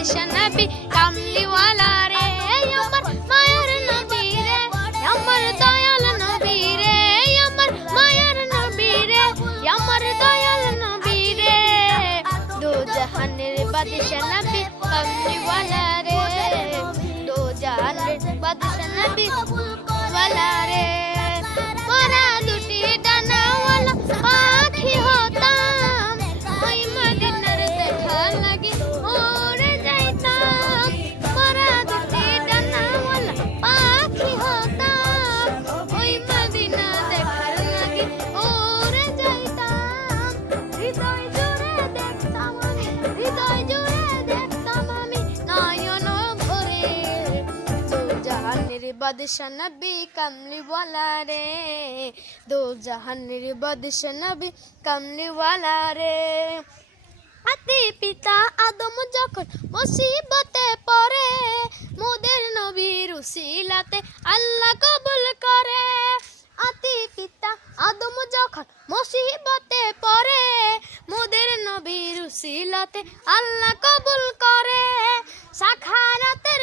বাদশা নবী কামলিওয়ালা রে আমার মায়ার নবী রে আমার দয়াল নবী রে আমার মায়ার নবী রে আমার দয়াল নবী রে দো জাহানের বাদশা নবী কামলিওয়ালা রে দো জাহানের বাদশা নবী ওয়ালা রে মোরা দুটি ডানাওয়ালা পাখি হতাম ওই মদিনার দেখা লাগি উড়ে যাইতাম মোরা দুটি ডানাওয়ালা পাখি হতাম ওই মদিনা দেখার লাগি উড়ে যাইতাম হৃদয় জুড়ে দেখতাম আমি হৃদয় জুড়ে দেখতাম আমি নয়ন ভরে দো জাহানের বাদশা নবী কামলিওয়ালা রে দো জাহানের বাদশা নবী কামলিওয়ালা রে আদি পিতা আদম যখন মুসিবতে পড়ে মোদের নবীর উসিলাতে আল্লাহ কবুল করে আদি পিতা আদম যখন মুসিবতে পড়ে মোদের নবীর উসিলাতে আল্লাহ কবুল করে সাখারাতের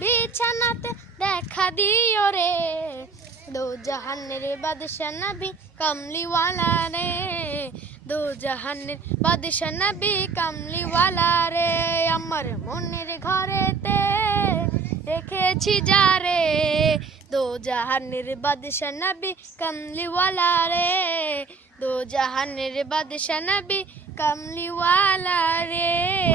বিছানাতে দেখা দিও রে দো জাহানের বাদশা নবী কামলিওয়ালা রে দো জাহানের বাদশা নবী কামলিওয়ালা রে আমার মনের ঘরেতে রেখেছি যারে দো জাহানের বাদশা নবী কামলিওয়ালা রে দো জাহানের বাদশা নবী কামলিওয়ালা রে।